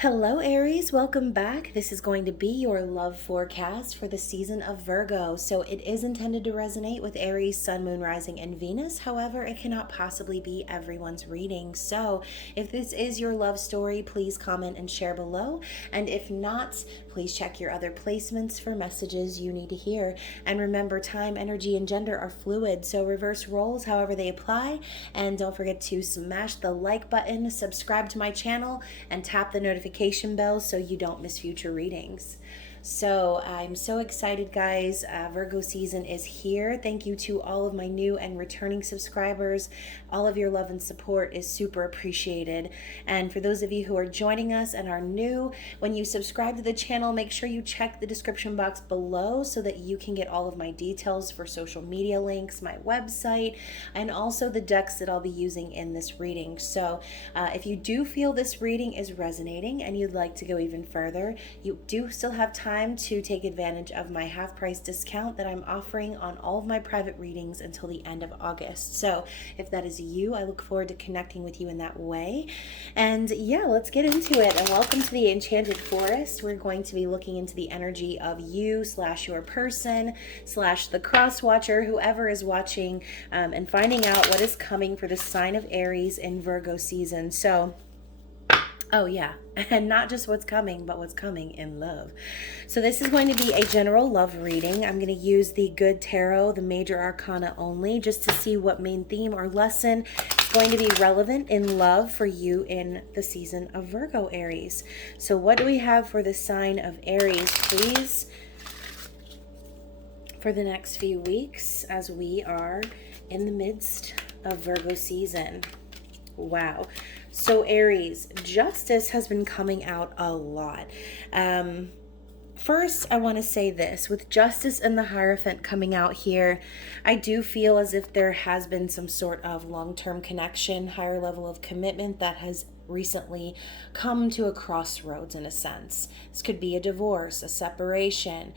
Hello, Aries. Welcome back. This is going to be your love forecast for the season of Virgo. So it is intended to resonate with Aries, Sun, Moon, Rising, and Venus. However, it cannot possibly be everyone's reading. So if this is your love story, please comment and share below. And if not, please check your other placements for messages you need to hear. And remember, time, energy, and gender are fluid. So reverse roles however they apply. And don't forget to smash the like button, subscribe to my channel, and tap the notification bell so you don't miss future readings. So I'm so excited, guys. Virgo season is here. Thank you to all of my new and returning subscribers. All of your love and support is super appreciated. And for those of you who are joining us and are new, when you subscribe to the channel, make sure you check the description box below so that you can get all of my details for social media links, my website, and also the decks that I'll be using in this reading. So if you do feel this reading is resonating and you'd like to go even further, you do still have time to take advantage of my half-price discount that I'm offering on all of my private readings until the end of August. So if that is you, I look forward to connecting with you in that way. And yeah, let's get into it. And welcome to the Enchanted Forest. We're going to be looking into the energy of you / your person / the cross watcher, whoever is watching, and finding out what is coming for the sign of Aries in Virgo season. So oh yeah, and not just what's coming, but what's coming in love. So this is going to be a general love reading. I'm going to use the Good Tarot, the Major Arcana only, just to see what main theme or lesson is going to be relevant in love for you in the season of Virgo, Aries. So what do we have for the sign of Aries, please, for the next few weeks as we are in the midst of Virgo season? Wow. So Aries, justice has been coming out a lot. First, I want to say this. With justice and the Hierophant coming out here, I do feel as if there has been some sort of long-term connection, higher level of commitment that has recently come to a crossroads in a sense. This could be a divorce, a separation,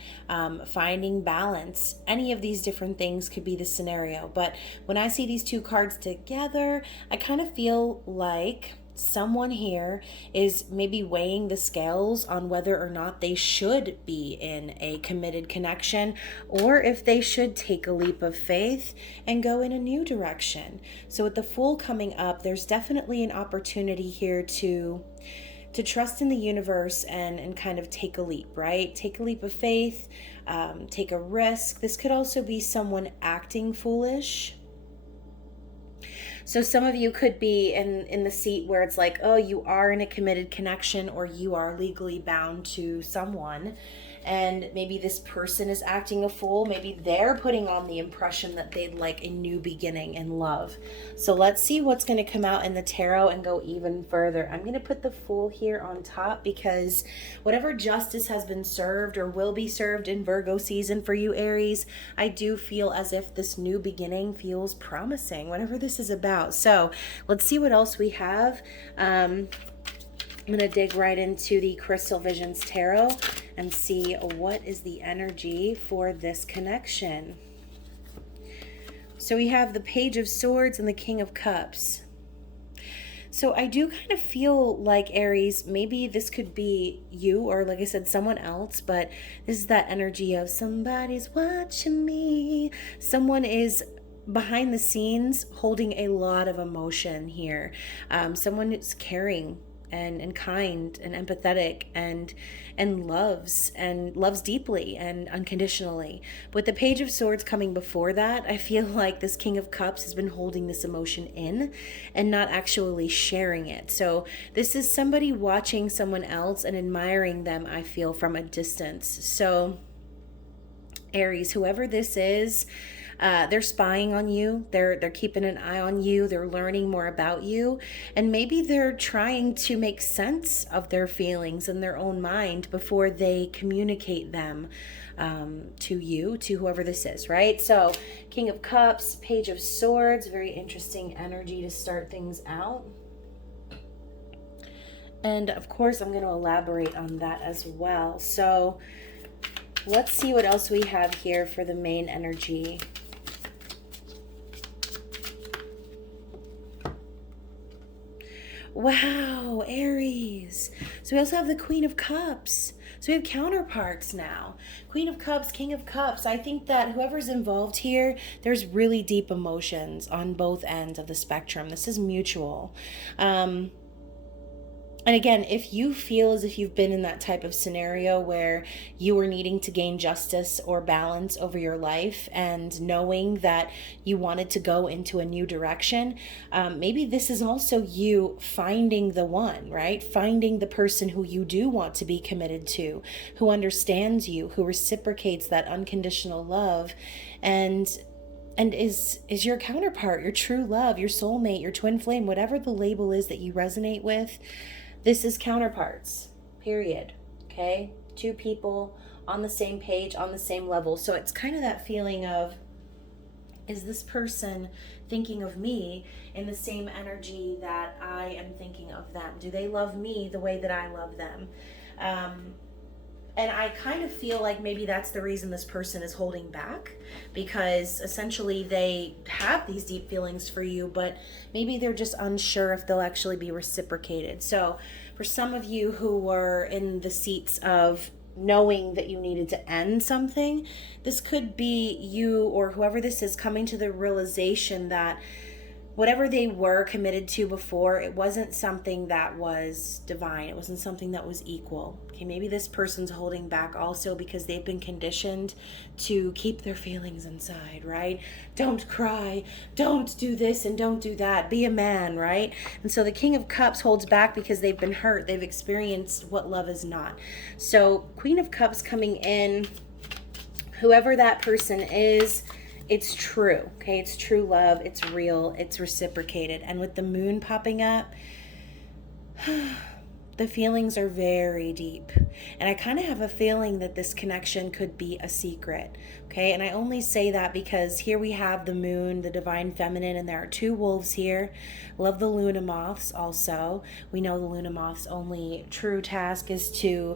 finding balance. Any of these different things could be the scenario. But when I see these two cards together, I kind of feel like someone here is maybe weighing the scales on whether or not they should be in a committed connection, or if they should take a leap of faith and go in a new direction. So with the Fool coming up, there's definitely an opportunity here to trust in the universe and kind of take a leap, right? Take a leap of faith, take a risk. This could also be someone acting foolish. So some of you could be in the seat where it's like, oh, you are in a committed connection or you are legally bound to someone. And maybe this person is acting a fool. Maybe they're putting on the impression that they'd like a new beginning in love. So let's see what's going to come out in the tarot and go even further. I'm going to put the Fool here on top because whatever justice has been served or will be served in Virgo season for you, Aries, I do feel as if this new beginning feels promising, whatever this is about. So let's see what else we have. I'm going to dig right into the Crystal Visions Tarot and see what is the energy for this connection. So we have the Page of Swords and the King of Cups. So I do kind of feel like, Aries, maybe this could be you or, like I said, someone else, but this is that energy of somebody's watching me. Someone is behind the scenes holding a lot of emotion here. Someone who's caring and kind and empathetic and loves deeply and unconditionally. With the Page of Swords coming before that, I feel like this King of Cups has been holding this emotion in and not actually sharing it. So this is somebody watching someone else and admiring them, I feel, from a distance. So Aries, whoever this is, they're spying on you. They're keeping an eye on you. They're learning more about you. And maybe they're trying to make sense of their feelings in their own mind before they communicate them to you, to whoever this is, right? So King of Cups, Page of Swords, very interesting energy to start things out. And of course, I'm going to elaborate on that as well. So let's see what else we have here for the main energy. Wow, Aries. So we also have the Queen of Cups. So we have counterparts now. Queen of Cups, King of Cups. I think that whoever's involved here, there's really deep emotions on both ends of the spectrum. This is mutual. And again, if you feel as if you've been in that type of scenario where you were needing to gain justice or balance over your life and knowing that you wanted to go into a new direction, maybe this is also you finding the one, right? Finding the person who you do want to be committed to, who understands you, who reciprocates that unconditional love, and is your counterpart, your true love, your soulmate, your twin flame, whatever the label is that you resonate with. This is counterparts, period. Okay? Two people on the same page, on the same level. So it's kind of that feeling of, is this person thinking of me in the same energy that I am thinking of them? Do they love me the way that I love them? And I kind of feel like maybe that's the reason this person is holding back, because essentially they have these deep feelings for you, but maybe they're just unsure if they'll actually be reciprocated. So for some of you who were in the seats of knowing that you needed to end something, this could be you or whoever this is coming to the realization that whatever they were committed to before, it wasn't something that was divine. It wasn't something that was equal. Okay, maybe this person's holding back also because they've been conditioned to keep their feelings inside, right? Don't cry, don't do this and don't do that. Be a man, right? And so the King of Cups holds back because they've been hurt. They've experienced what love is not. So Queen of Cups coming in, whoever that person is, it's true, okay? It's true love. It's real. It's reciprocated. And with the moon popping up, the feelings are very deep. And I kind of have a feeling that this connection could be a secret, okay? And I only say that because here we have the moon, the divine feminine, and there are two wolves here. Love the Luna moths also. We know the Luna moths' only true task is to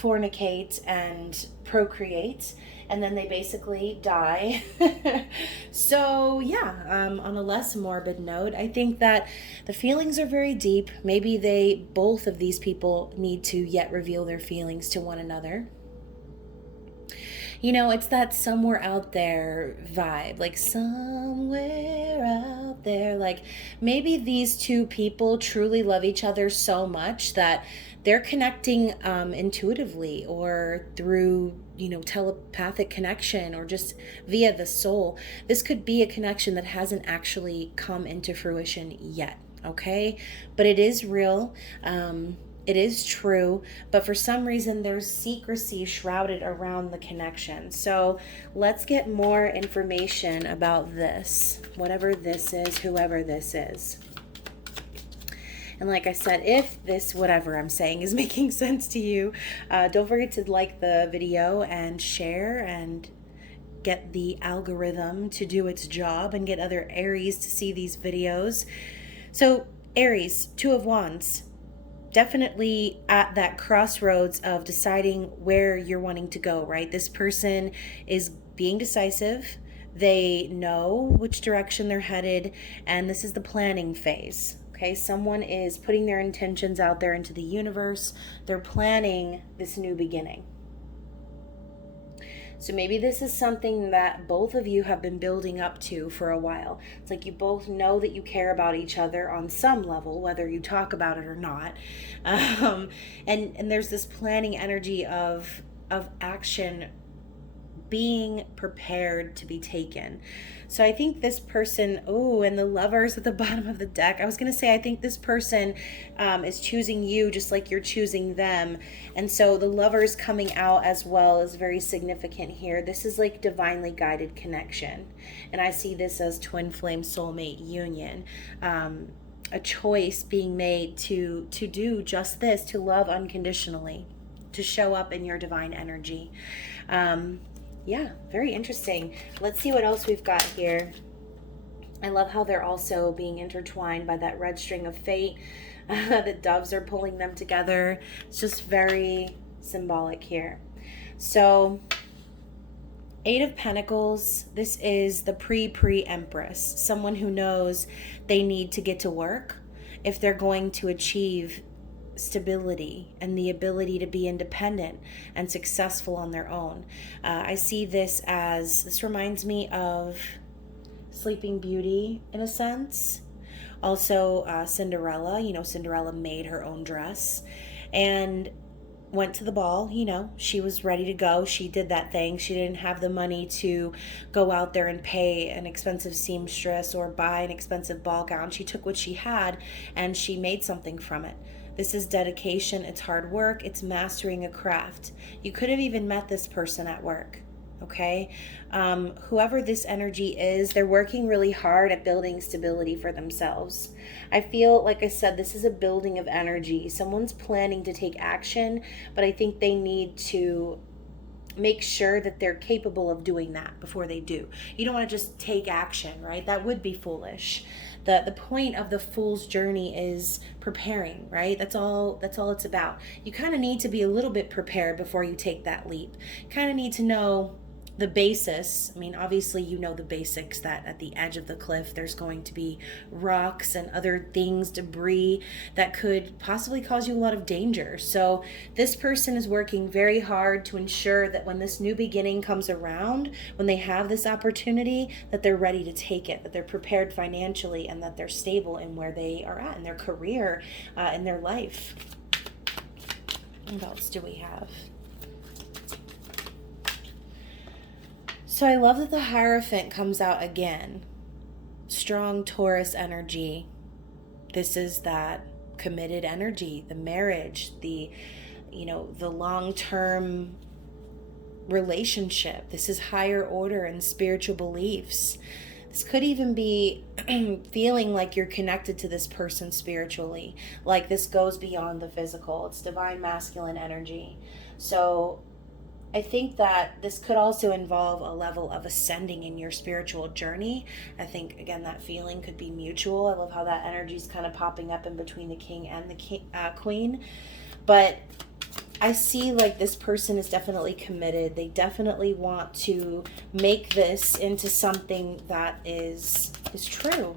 fornicate and procreate, and then they basically die. So yeah, on a less morbid note, I think that the feelings are very deep. Maybe both of these people need to yet reveal their feelings to one another. You know, it's that somewhere out there vibe, like somewhere out there. Like maybe these two people truly love each other so much that they're connecting intuitively or through, you know, telepathic connection or just via the soul. This could be a connection that hasn't actually come into fruition yet, okay? But it is real. It is true, but for some reason there's secrecy shrouded around the connection. So let's get more information about this, whatever this is, whoever this is. And like I said, if this, whatever I'm saying, is making sense to you, don't forget to like the video and share and get the algorithm to do its job and get other Aries to see these videos. So Aries, Two of Wands, definitely at that crossroads of deciding where you're wanting to go, right? This person is being decisive. They know which direction they're headed, and this is the planning phase. Okay, someone is putting their intentions out there into the universe. They're planning this new beginning. So maybe this is something that both of you have been building up to for a while. It's like you both know that you care about each other on some level, whether you talk about it or not. And there's this planning energy of action being prepared to be taken. So I think this person, and the Lovers at the bottom of the deck. I was going to say, I think this person is choosing you just like you're choosing them. And so the Lovers coming out as well is very significant here. This is like divinely guided connection. And I see this as twin flame soulmate union. A choice being made to do just this, to love unconditionally, to show up in your divine energy. Yeah, very interesting. Let's see what else we've got here. I love how they're also being intertwined by that red string of fate. The doves are pulling them together. It's just very symbolic here. So, Eight of Pentacles, this is the pre-Empress. Someone who knows they need to get to work if they're going to achieve stability and the ability to be independent and successful on their own. I see this reminds me of Sleeping Beauty in a sense. Also, Cinderella, Cinderella made her own dress and went to the ball. She was ready to go. She did that thing. She didn't have the money to go out there and pay an expensive seamstress or buy an expensive ball gown. She took what she had and she made something from it. This is dedication, it's hard work, it's mastering a craft. You could have even met this person at work. Okay, whoever this energy is, they're working really hard at building stability for themselves. I feel, like I said, this is a building of energy. Someone's planning to take action, but I think they need to make sure that they're capable of doing that before they do. You don't want to just take action, right? That would be foolish. The point of the fool's journey is preparing, right? That's all it's about. You kind of need to be a little bit prepared before you take that leap. Kind of need to know the basis. I mean, obviously you know the basics, that at the edge of the cliff there's going to be rocks and other things, debris that could possibly cause you a lot of danger. So this person is working very hard to ensure that when this new beginning comes around, when they have this opportunity, that they're ready to take it, that they're prepared financially, and that they're stable in where they are at in their career, in their life. What else do we have? So I love that the Hierophant comes out again. Strong Taurus energy. This is that committed energy, the marriage, the long-term relationship. This is higher order and spiritual beliefs. This could even be feeling like you're connected to this person spiritually, like this goes beyond the physical. It's divine masculine energy. So I think that this could also involve a level of ascending in your spiritual journey. I think, again, that feeling could be mutual. I love how that energy is kind of popping up in between the king and the queen. But I see like this person is definitely committed. They definitely want to make this into something that is true.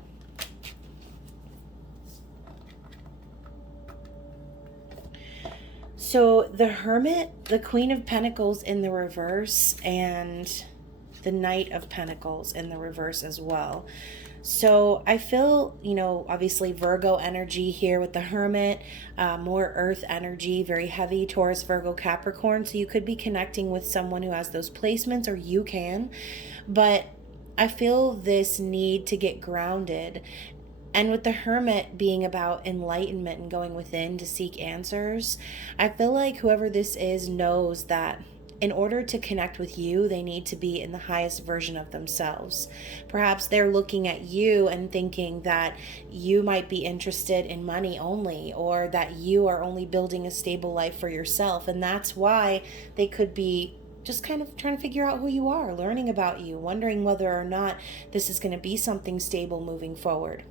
So the Hermit, the Queen of Pentacles in the reverse, and the Knight of Pentacles in the reverse as well. So I feel, obviously Virgo energy here with the Hermit, more earth energy, very heavy, Taurus, Virgo, Capricorn. So you could be connecting with someone who has those placements, or you can. But I feel this need to get grounded. And with the Hermit being about enlightenment and going within to seek answers, I feel like whoever this is knows that in order to connect with you, they need to be in the highest version of themselves. Perhaps they're looking at you and thinking that you might be interested in money only, or that you are only building a stable life for yourself. And that's why they could be just kind of trying to figure out who you are, learning about you, wondering whether or not this is going to be something stable moving forward.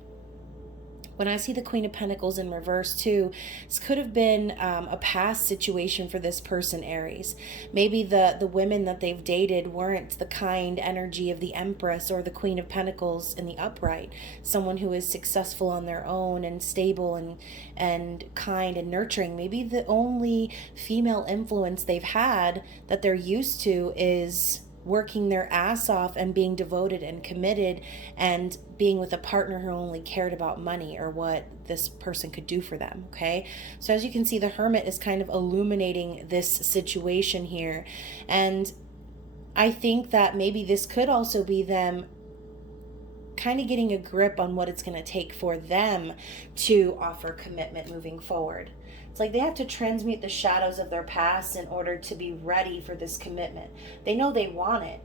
When I see the Queen of Pentacles in reverse too, this could have been a past situation for this person, Aries. Maybe the women that they've dated weren't the kind energy of the Empress or the Queen of Pentacles in the upright. Someone who is successful on their own and stable and kind and nurturing. Maybe the only female influence they've had that they're used to is working their ass off and being devoted and committed and being with a partner who only cared about money or what this person could do for them. Okay, so as you can see, the Hermit is kind of illuminating this situation here, and I think that maybe this could also be them kind of getting a grip on what it's going to take for them to offer commitment moving forward. It's like they have to transmute the shadows of their past in order to be ready for this commitment. They know they want it,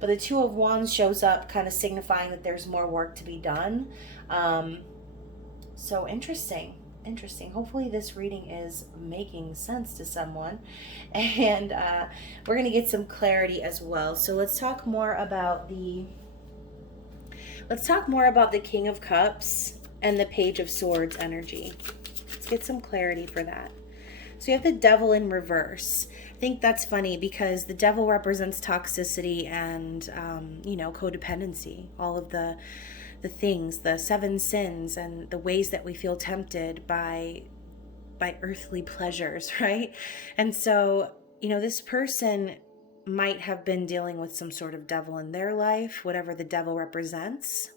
but the Two of Wands shows up kind of signifying that there's more work to be done. So interesting. Hopefully this reading is making sense to someone, and we're going to get some clarity as well. So let's talk more about the King of Cups and the Page of Swords energy. Let's get some clarity for that. So you have the Devil in reverse. I think that's funny because the Devil represents toxicity and, codependency. All of the things, the 7 sins and the ways that we feel tempted by by earthly pleasures, right? And so, this person might have been dealing with some sort of devil in their life, whatever the devil represents.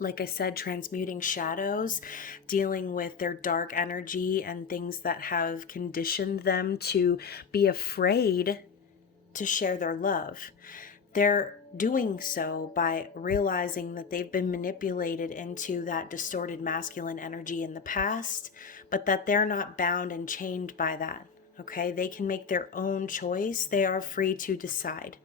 Like I said, transmuting shadows, dealing with their dark energy and things that have conditioned them to be afraid to share their love. They're doing so by realizing that they've been manipulated into that distorted masculine energy in the past, but that they're not bound and chained by that. Okay, they can make their own choice. They are free to decide.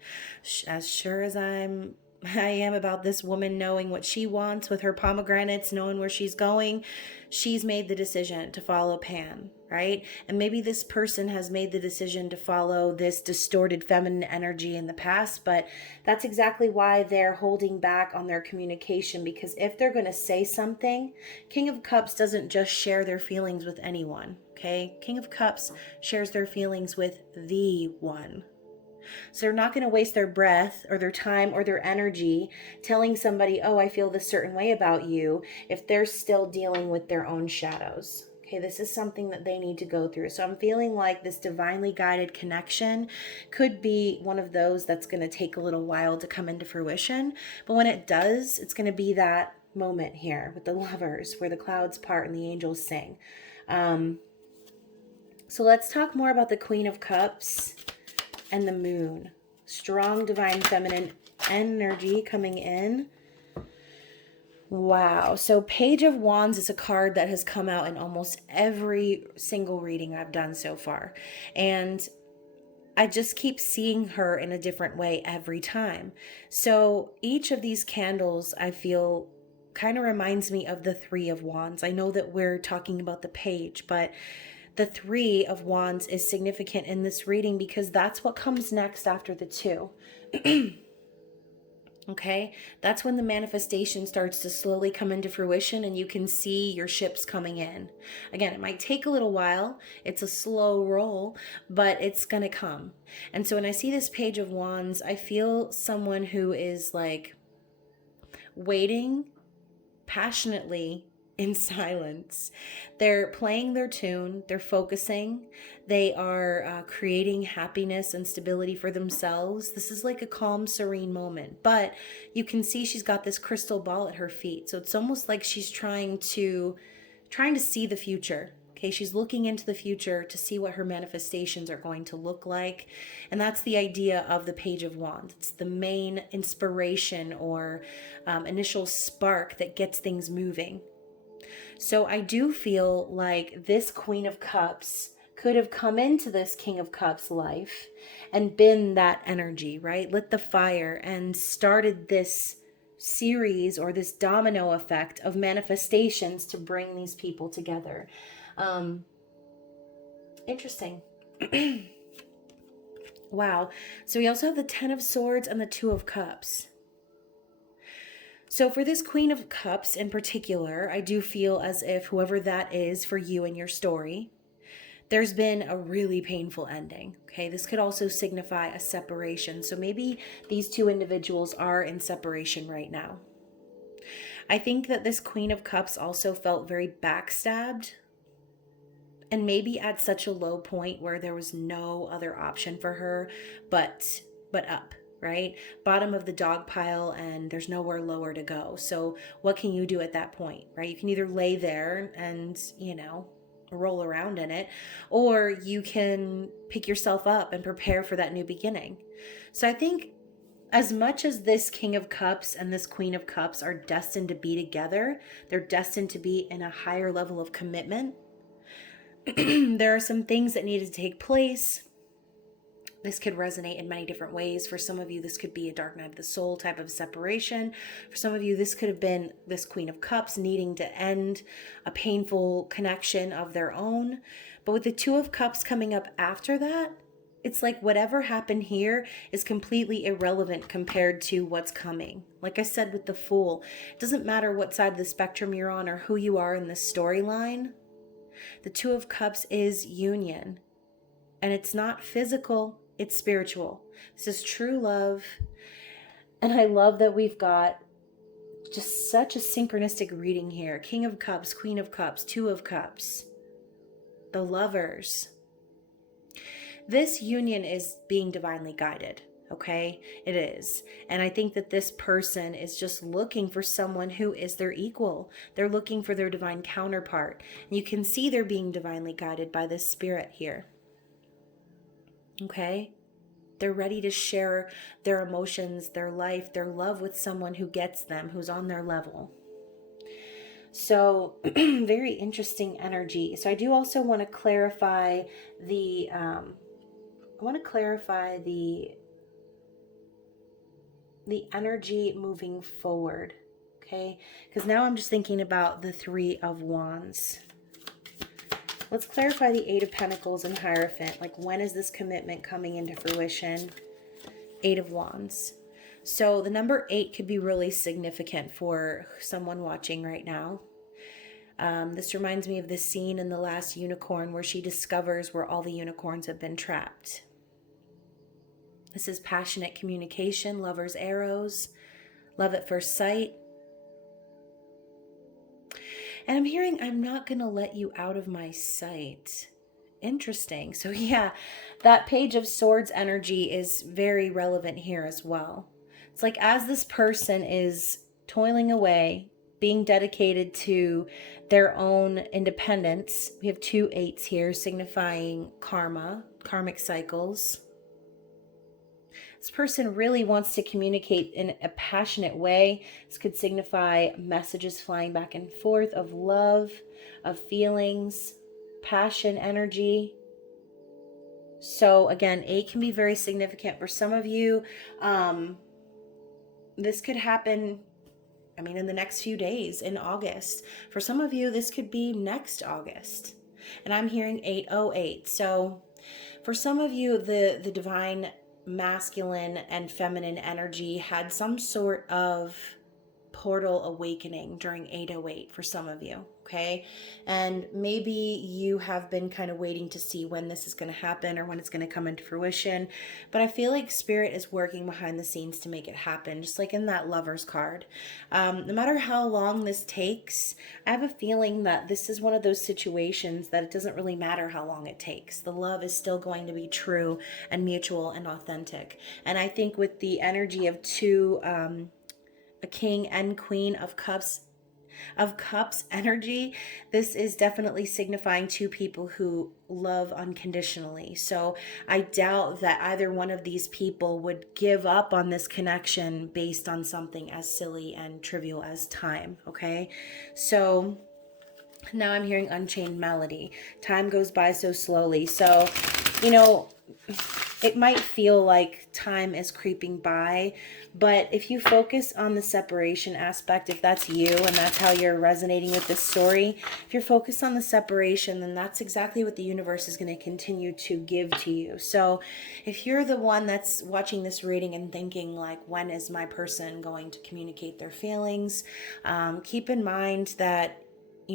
As sure as I am about this woman knowing what she wants with her pomegranates, knowing where she's going, she's made the decision to follow Pan, right? And maybe this person has made the decision to follow this distorted feminine energy in the past, but that's exactly why they're holding back on their communication, because if they're going to say something, King of Cups doesn't just share their feelings with anyone, okay? King of Cups shares their feelings with the one. So they're not going to waste their breath or their time or their energy telling somebody, oh, I feel this certain way about you, if they're still dealing with their own shadows. Okay, this is something that they need to go through. So I'm feeling like this divinely guided connection could be one of those that's going to take a little while to come into fruition. But when it does, it's going to be that moment here with the lovers where the clouds part and the angels sing. So let's talk more about the Queen of Cups and the moon. Strong divine feminine energy coming in. Wow. So Page of Wands is a card that has come out in almost every single reading I've done so far. And I just keep seeing her in a different way every time. So each of these candles, I feel, kind of reminds me of the Three of Wands. I know that we're talking about the page, but the Three of Wands is significant in this reading because that's what comes next after the two. Okay, that's when the manifestation starts to slowly come into fruition and you can see your ships coming in. Again, it might take a little while. It's a slow roll, but it's going to come. And so when I see this Page of Wands, I feel someone who is like waiting passionately in silence. They're playing their tune, they're focusing, they are creating happiness and stability for themselves. This is like a calm, serene moment, but you can see she's got this crystal ball at her feet. So it's almost like she's trying to see the future. Okay, she's looking into the future to see what her manifestations are going to look like. And that's the idea of the Page of Wands. It's the main inspiration or initial spark that gets things moving. So I do feel like this Queen of Cups could have come into this King of Cups life and been that energy, right? Lit the fire and started this series or this domino effect of manifestations to bring these people together. Interesting. Wow. So we also have the Ten of Swords and the Two of Cups. So for this Queen of Cups in particular, I do feel as if whoever that is for you in your story, there's been a really painful ending. Okay, this could also signify a separation. So maybe these two individuals are in separation right now. I think that this Queen of Cups also felt very backstabbed and maybe at such a low point where there was no other option for her but up, right? Bottom of the dog pile and there's nowhere lower to go. So what can you do at that point, right? You can either lay there and, roll around in it, or you can pick yourself up and prepare for that new beginning. So I think as much as this King of Cups and this Queen of Cups are destined to be together, they're destined to be in a higher level of commitment. There are some things that needed to take place. This could resonate in many different ways. For some of you, this could be a dark night of the soul type of separation. For some of you, this could have been this Queen of Cups needing to end a painful connection of their own. But with the Two of Cups coming up after that, it's like whatever happened here is completely irrelevant compared to what's coming. Like I said with the Fool, it doesn't matter what side of the spectrum you're on or who you are in this storyline. The Two of Cups is union. And it's not physical, it's spiritual. This is true love. And I love that we've got just such a synchronistic reading here. King of Cups, Queen of Cups, Two of Cups. the Lovers. This union is being divinely guided, okay? It is. And I think that this person is just looking for someone who is their equal. They're looking for their divine counterpart. And you can see they're being divinely guided by this spirit here, okay? They're ready to share their emotions, their life, their love with someone who gets them, who's on their level. So very interesting energy. So I do also want to clarify the energy moving forward, okay? Because now I'm just thinking about the Three of Wands. Let's clarify the Eight of Pentacles and Hierophant. Like, when is this commitment coming into fruition? Eight of Wands. So the number 8 could be really significant for someone watching right now. This reminds me of the scene in The Last Unicorn where she discovers where all the unicorns have been trapped. This is passionate communication, lover's arrows, love at first sight. And I'm hearing, I'm not going to let you out of my sight. Interesting. So yeah, that Page of Swords energy is very relevant here as well. It's like, as this person is toiling away, being dedicated to their own independence, we have 2 8s here signifying karma, karmic cycles. This person really wants to communicate in a passionate way. This could signify messages flying back and forth of love, of feelings, passion, energy. So again, 8 can be very significant for some of you. This could happen, in the next few days in August. For some of you, this could be next August. And I'm hearing 808. So for some of you, the divine masculine and feminine energy had some sort of portal awakening during 808 for some of you, okay? And maybe you have been kind of waiting to see when this is going to happen or when it's going to come into fruition, but I feel like Spirit is working behind the scenes to make it happen, just like in that Lover's card. No matter how long this takes, I have a feeling that this is one of those situations that it doesn't really matter how long it takes. The love is still going to be true and mutual and authentic. And I think with the energy of a King and Queen of Cups energy, this is definitely signifying 2 people who love unconditionally. So I doubt that either one of these people would give up on this connection based on something as silly and trivial as time, okay? So now I'm hearing Unchained Melody. Time goes by so slowly. So, it might feel like time is creeping by, but if you focus on the separation aspect, if that's you and that's how you're resonating with this story, if you're focused on the separation, then that's exactly what the universe is going to continue to give to you. So if you're the one that's watching this reading and thinking like, when is my person going to communicate their feelings? Keep in mind that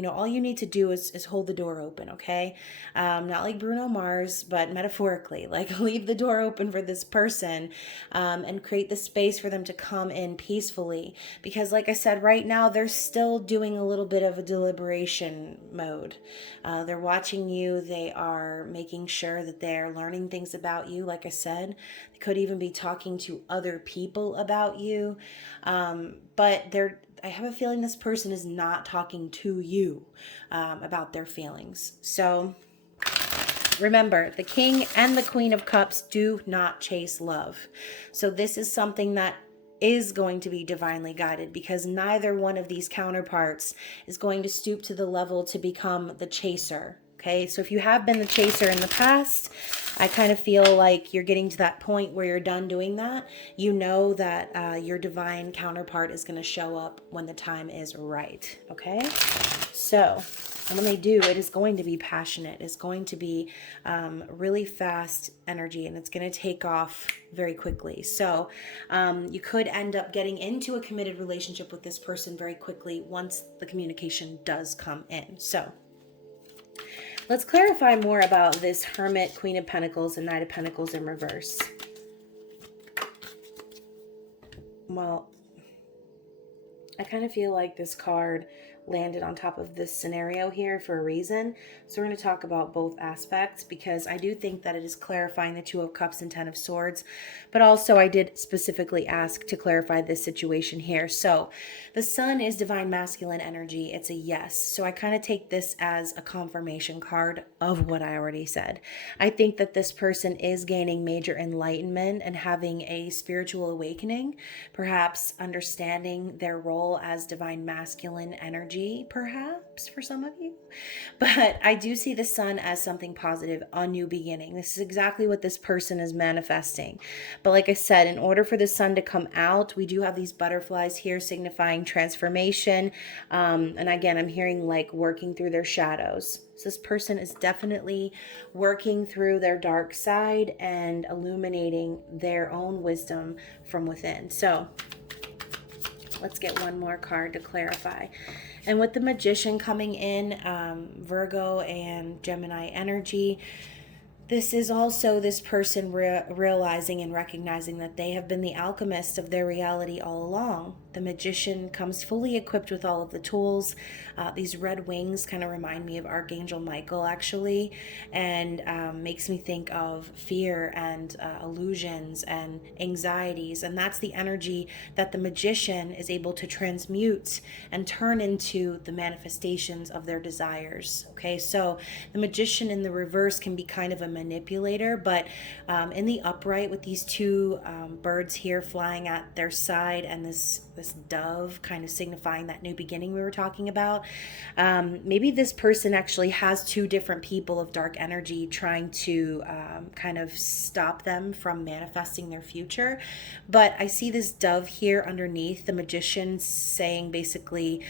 all you need to do is hold the door open, okay? Not like Bruno Mars, but metaphorically, like leave the door open for this person and create the space for them to come in peacefully. Because like I said, right now, they're still doing a little bit of a deliberation mode. They're watching you. They are making sure that they're learning things about you. Like I said, they could even be talking to other people about you. But I have a feeling this person is not talking to you about their feelings. So remember, the King and the Queen of Cups do not chase love. So this is something that is going to be divinely guided, because neither one of these counterparts is going to stoop to the level to become the chaser. Okay, so if you have been the chaser in the past, I kind of feel like you're getting to that point where you're done doing that. You know that your divine counterpart is going to show up when the time is right. Okay, so and when they do, it is going to be passionate. It's going to be really fast energy, and it's going to take off very quickly. So you could end up getting into a committed relationship with this person very quickly once the communication does come in. So let's clarify more about this Hermit, Queen of Pentacles, and Knight of Pentacles in reverse. Well, I kind of feel like this card landed on top of this scenario here for a reason. So we're going to talk about both aspects, because I do think that it is clarifying the Two of Cups and Ten of Swords, but also I did specifically ask to clarify this situation here. So the Sun is divine masculine energy. It's a yes. So I kind of take this as a confirmation card of what I already said. I think that this person is gaining major enlightenment and having a spiritual awakening, perhaps understanding their role as divine masculine energy, perhaps for some of you. But I do see the Sun as something positive, a new beginning. This is exactly what this person is manifesting. But like I said, in order for the Sun to come out, we do have these butterflies here signifying transformation. And again, I'm hearing like working through their shadows. So this person is definitely working through their dark side and illuminating their own wisdom from within. So let's get one more card to clarify. And with the Magician coming in, Virgo and Gemini energy, this is also this person realizing and recognizing that they have been the alchemist of their reality all along. The Magician comes fully equipped with all of the tools. These red wings kind of remind me of Archangel Michael, actually, and makes me think of fear and illusions and anxieties. And that's the energy that the Magician is able to transmute and turn into the manifestations of their desires. Okay, so the Magician in the reverse can be kind of a manipulator, but in the upright, with these two birds here flying at their side, and this dove kind of signifying that new beginning we were talking about, maybe this person actually has two different people of dark energy trying to kind of stop them from manifesting their future. But I see this dove here underneath the Magician saying basically,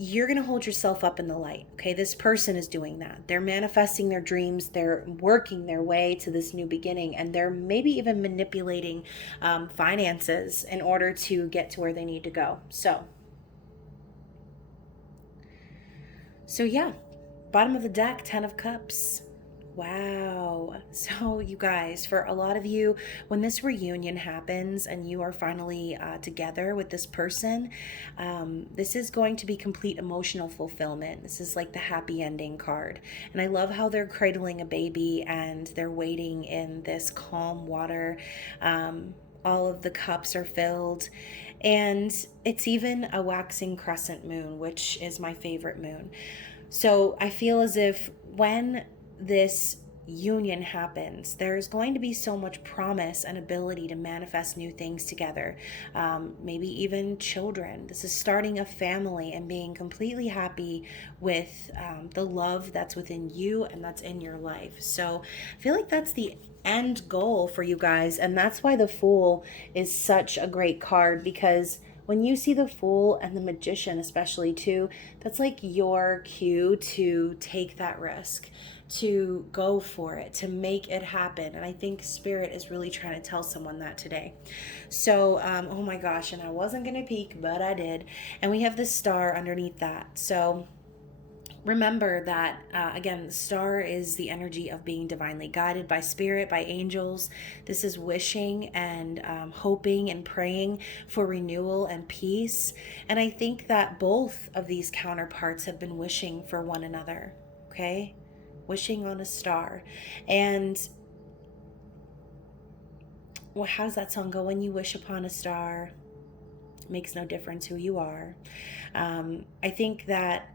you're going to hold yourself up in the light. Okay, this person is doing that. They're manifesting their dreams. They're working their way to this new beginning, and they're maybe even manipulating finances in order to get to where they need to go. So yeah, bottom of the deck, 10 of Cups. Wow. So you guys, for a lot of you, when this reunion happens and you are finally together with this person, this is going to be complete emotional fulfillment. This is like the happy ending card. And I love how they're cradling a baby and they're waiting in this calm water. All of the cups are filled. And it's even a waxing crescent moon, which is my favorite moon. So I feel as if when this union happens, there's going to be so much promise and ability to manifest new things together, maybe even children. This is starting a family and being completely happy with the love that's within you and that's in your life. So I feel like that's the end goal for you guys, and that's why the Fool is such a great card, because when you see the Fool and the Magician especially too, that's like your cue to take that risk, to go for it, to make it happen. And I think Spirit is really trying to tell someone that today. So, oh my gosh, and I wasn't going to peek, but I did. And we have the star underneath that. So remember that, again, the star is the energy of being divinely guided by Spirit, by angels. This is wishing and hoping and praying for renewal and peace. And I think that both of these counterparts have been wishing for one another, okay? Wishing on a star. And well, how does that song go? When you wish upon a star, it makes no difference who you are. I think that,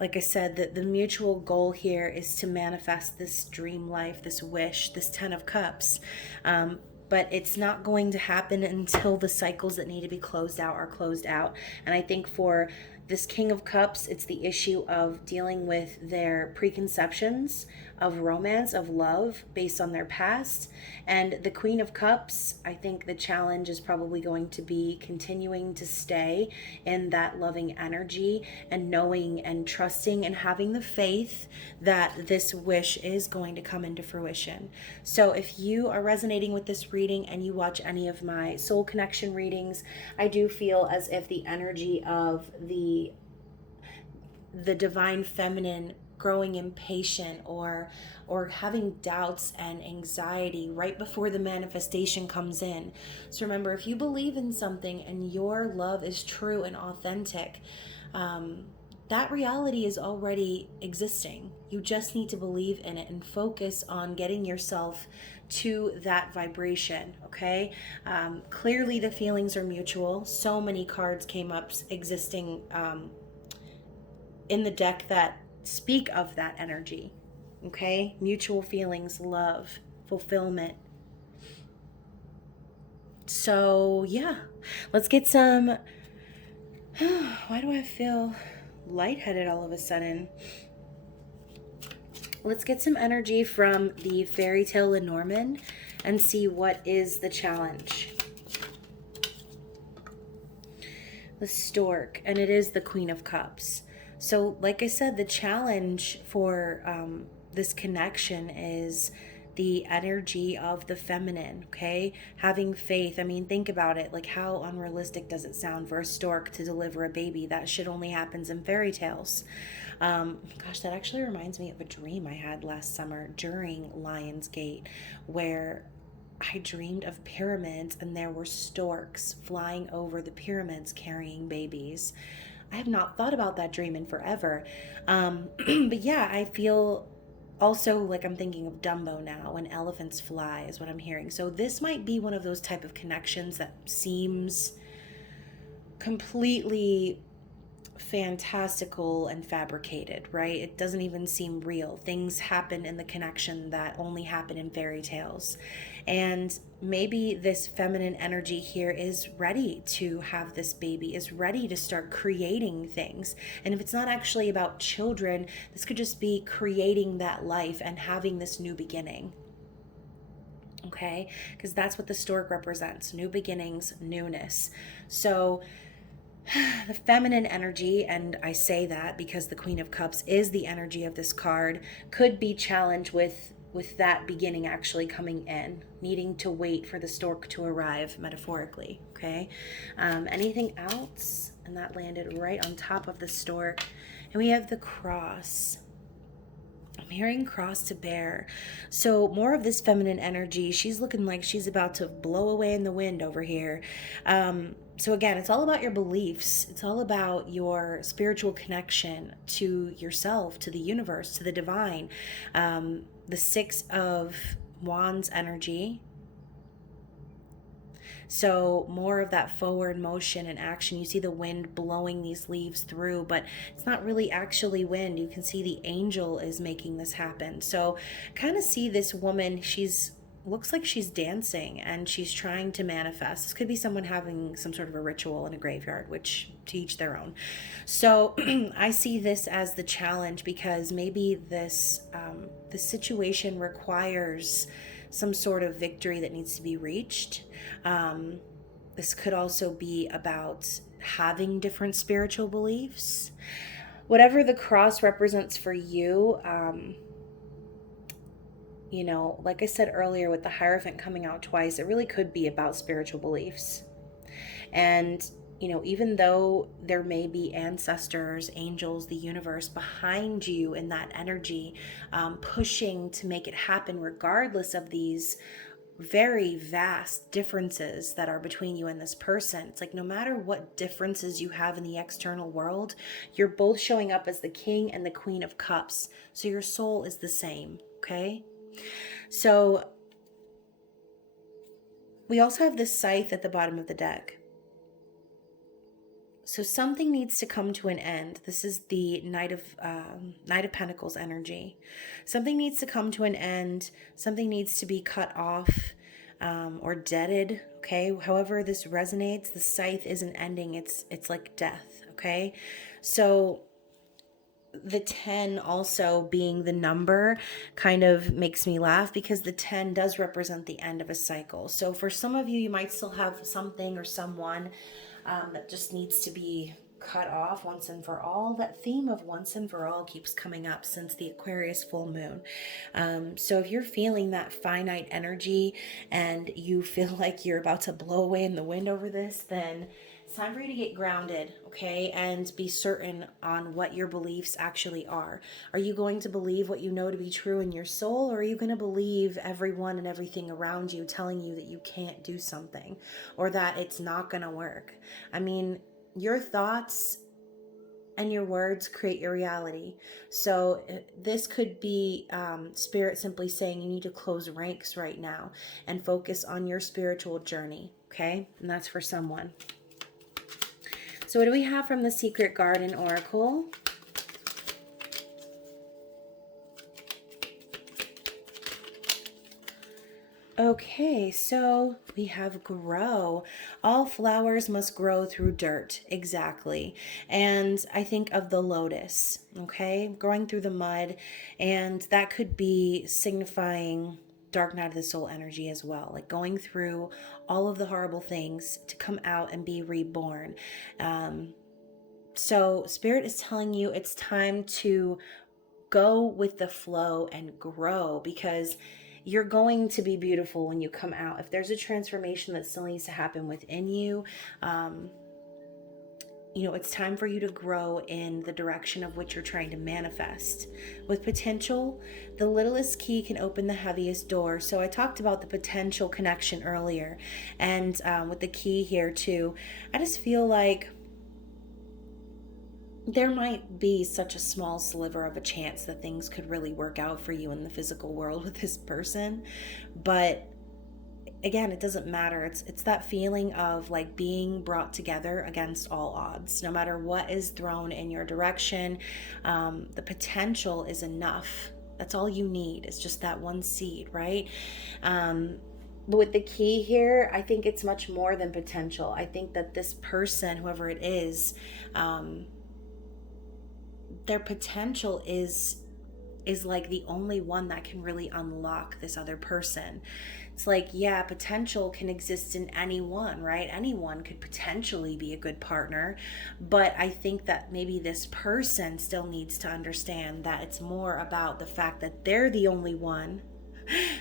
like I said, that the mutual goal here is to manifest this dream life, this wish, this 10 of Cups. But it's not going to happen until the cycles that need to be closed out are closed out. And I think for this King of Cups, it's the issue of dealing with their preconceptions of romance, of love, based on their past. And the Queen of Cups, I think the challenge is probably going to be continuing to stay in that loving energy and knowing and trusting and having the faith that this wish is going to come into fruition. So if you are resonating with this reading and you watch any of my soul connection readings, I do feel as if the energy of the divine feminine growing impatient or having doubts and anxiety right before the manifestation comes in. So remember, if you believe in something and your love is true and authentic, that reality is already existing. You just need to believe in it and focus on getting yourself to that vibration, okay? Clearly, the feelings are mutual. So many cards came up existing in the deck that speak of that energy, okay? Mutual feelings, love, fulfillment. So, yeah, let's get some. Why do I feel lightheaded all of a sudden? Let's get some energy from the fairy tale Lenormand and see what is the challenge. The stork, and it is the Queen of Cups. So, like I said, the challenge for this connection is the energy of the feminine, okay? Having faith. I mean, think about it. Like, how unrealistic does it sound for a stork to deliver a baby? That shit only happens in fairy tales. Gosh, that actually reminds me of a dream I had last summer during Lionsgate, where I dreamed of pyramids and there were storks flying over the pyramids carrying babies. I have not thought about that dream in forever. But yeah, I feel also like I'm thinking of Dumbo now. When elephants fly is what I'm hearing. So this might be one of those type of connections that seems completely fantastical and fabricated, right? It doesn't even seem real. Things happen in the connection that only happen in fairy tales. And maybe this feminine energy here is ready to have this baby, is ready to start creating things. And if it's not actually about children, this could just be creating that life and having this new beginning. Okay? Because that's what the stork represents: new beginnings, newness. So the feminine energy, and I say that because the Queen of Cups is the energy of this card, could be challenged with that beginning actually coming in, needing to wait for the stork to arrive, metaphorically. Okay. Anything else? And that landed right on top of the stork. And we have the cross. I'm hearing cross to bear. So more of this feminine energy. She's looking like she's about to blow away in the wind over here. So again, it's all about your beliefs. It's all about your spiritual connection to yourself, to the universe, to the divine. The Six of Wands energy. So more of that forward motion and action. You see the wind blowing these leaves through, but it's not really actually wind. You can see the angel is making this happen. So kind of see this woman, she's looks like she's dancing and she's trying to manifest. This could be someone having some sort of a ritual in a graveyard, which to each their own. So I see this as the challenge because maybe this situation requires some sort of victory that needs to be reached. This could also be about having different spiritual beliefs. Whatever the cross represents for you, you know, like I said earlier with the Hierophant coming out twice, it really could be about spiritual beliefs. And you know, even though there may be ancestors, angels, the universe behind you in that energy, pushing to make it happen, regardless of these very vast differences that are between you and this person. It's like no matter what differences you have in the external world, you're both showing up as the King and the Queen of Cups. So your soul is the same, okay? So we also have this scythe at the bottom of the deck. So something needs to come to an end. This is the Knight of Pentacles energy. Something needs to come to an end. Something needs to be cut off or deaded. Okay, however this resonates, the scythe isn't ending. It's like death. Okay, so the 10 also being the number kind of makes me laugh because the 10 does represent the end of a cycle. So for some of you, you might still have something or someone that just needs to be cut off once and for all. That theme of once and for all keeps coming up since the Aquarius full moon. So if you're feeling that finite energy and you feel like you're about to blow away in the wind over this, then it's time for you to get grounded, okay? And be certain on what your beliefs actually are. Are you going to believe what you know to be true in your soul, or are you going to believe everyone and everything around you telling you that you can't do something or that it's not going to work? I mean, your thoughts and your words create your reality. So this could be Spirit simply saying you need to close ranks right now and focus on your spiritual journey, okay? And that's for someone. So what do we have from the Secret Garden Oracle? Okay, so we have grow. All flowers must grow through dirt. Exactly. And I think of the lotus, okay? Growing through the mud. And that could be signifying dark night of the soul energy as well. Like going through all of the horrible things to come out and be reborn. So Spirit is telling you it's time to go with the flow and grow, because you're going to be beautiful when you come out. If there's a transformation that still needs to happen within you, it's time for you to grow in the direction of which you're trying to manifest. With potential, the littlest key can open the heaviest door. So I talked about the potential connection earlier, and with the key here too, I just feel like there might be such a small sliver of a chance that things could really work out for you in the physical world with this person. But again, it doesn't matter. It's that feeling of like being brought together against all odds. No matter what is thrown in your direction, the potential is enough. That's all you need. It's just that one seed, right? But with the key here, I think it's much more than potential. I think that this person, whoever it is, their potential is like the only one that can really unlock this other person. It's like, yeah, potential can exist in anyone, right? Anyone could potentially be a good partner, but I think that maybe this person still needs to understand that it's more about the fact that they're the only one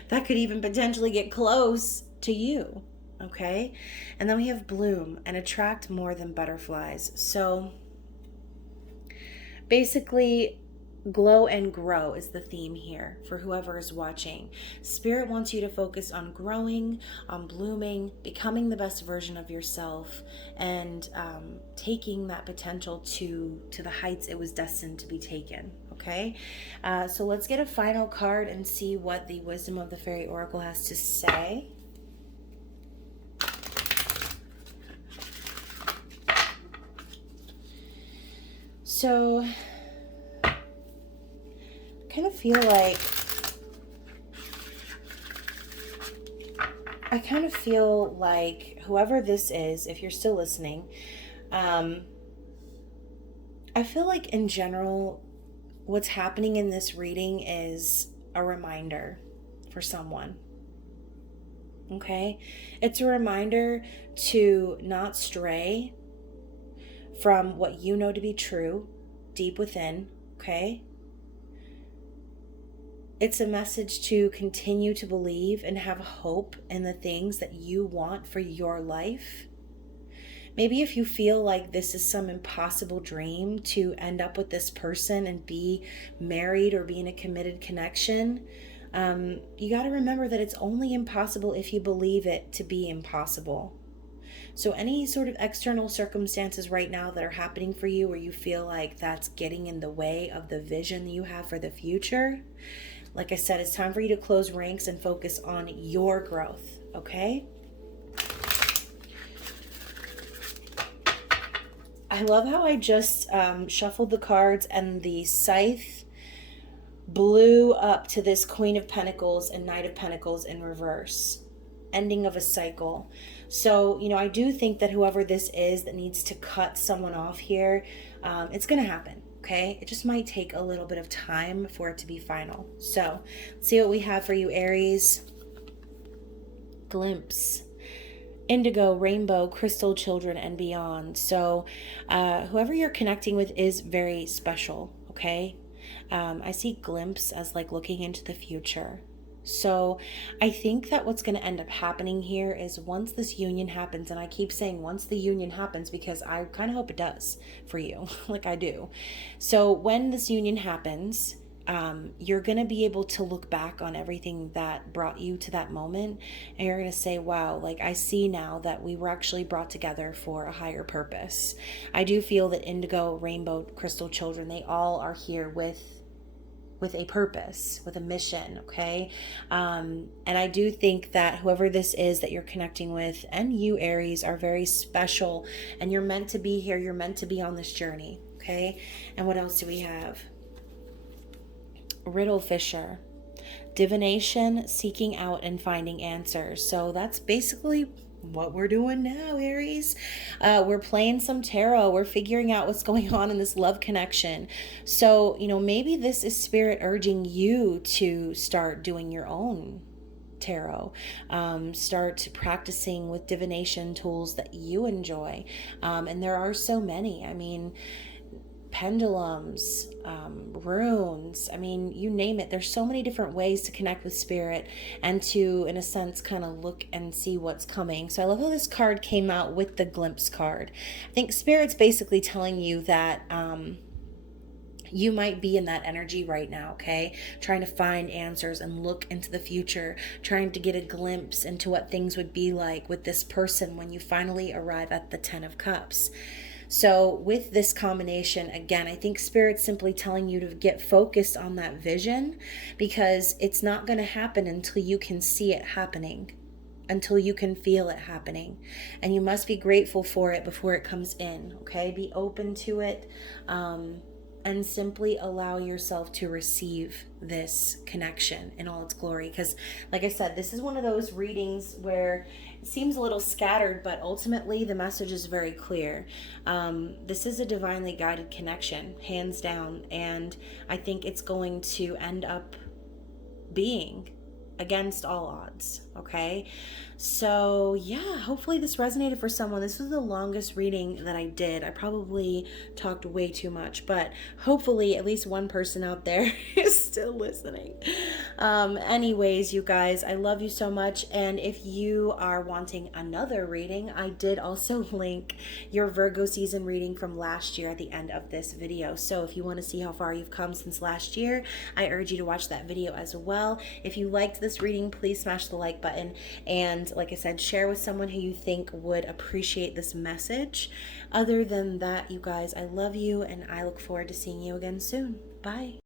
that could even potentially get close to you, okay? And then we have bloom and attract more than butterflies. So basically, glow and grow is the theme here for whoever is watching. Spirit wants you to focus on growing, on blooming, becoming the best version of yourself, and taking that potential to the heights it was destined to be taken. Okay, so let's get a final card and see what the Wisdom of the Fairy Oracle has to say. So I kind of feel like whoever this is, if you're still listening, I feel like in general, what's happening in this reading is a reminder for someone. Okay? It's a reminder to not stray from what you know to be true deep within, okay? It's a message to continue to believe and have hope in the things that you want for your life. Maybe if you feel like this is some impossible dream to end up with this person and be married or be in a committed connection, you got to remember that it's only impossible if you believe it to be impossible. So any sort of external circumstances right now that are happening for you where you feel like that's getting in the way of the vision that you have for the future, like I said, it's time for you to close ranks and focus on your growth, okay? I love how I just shuffled the cards and the scythe blew up to this Queen of Pentacles and Knight of Pentacles in reverse. Ending of a cycle. So, I do think that whoever this is that needs to cut someone off here, it's going to happen, okay? It just might take a little bit of time for it to be final. So, let's see what we have for you, Aries. Glimpse. Indigo, rainbow, crystal, children, and beyond. So, whoever you're connecting with is very special, okay? I see glimpse as like looking into the future. So I think that what's going to end up happening here is once this union happens, and I keep saying once the union happens because I kind of hope it does for you, like I do. So when this union happens, you're going to be able to look back on everything that brought you to that moment, and you're going to say, wow, like I see now that we were actually brought together for a higher purpose. I do feel that indigo, rainbow, crystal children, they all are here with a purpose, with a mission, okay? And I do think that whoever this is that you're connecting with, and you, Aries, are very special, and you're meant to be here. You're meant to be on this journey, okay? And what else do we have? Riddle Fisher, divination, seeking out and finding answers. So that's basically what we're doing now, Aries. We're playing some tarot. We're figuring out what's going on in this love connection. So, maybe this is spirit urging you to start doing your own tarot. Start practicing with divination tools that you enjoy. And there are so many. I mean, pendulums, runes, I mean, you name it. There's so many different ways to connect with spirit and to, in a sense, kind of look and see what's coming. So I love how this card came out with the glimpse card. I think spirit's basically telling you that you might be in that energy right now, okay? Trying to find answers and look into the future, trying to get a glimpse into what things would be like with this person when you finally arrive at the 10 of Cups. So with this combination, again, I think Spirit's simply telling you to get focused on that vision, because it's not going to happen until you can see it happening, until you can feel it happening. And you must be grateful for it before it comes in, okay? Be open to it, and simply allow yourself to receive this connection in all its glory. Because, like I said, this is one of those readings where it seems a little scattered, but ultimately the message is very clear. This is a divinely guided connection, hands down, and I think it's going to end up being against all odds, okay? So yeah, hopefully this resonated for someone. This was the longest reading that I did. I probably talked way too much, but hopefully at least one person out there is still listening. Anyways, you guys, I love you so much, and if you are wanting another reading, I did also link your Virgo season reading from last year at the end of this video. So if you want to see how far you've come since last year, I urge you to watch that video as well. If you liked this reading, please smash the like button, and like I said, share with someone who you think would appreciate this message. Other than that, you guys, I love you, and I look forward to seeing you again soon. Bye.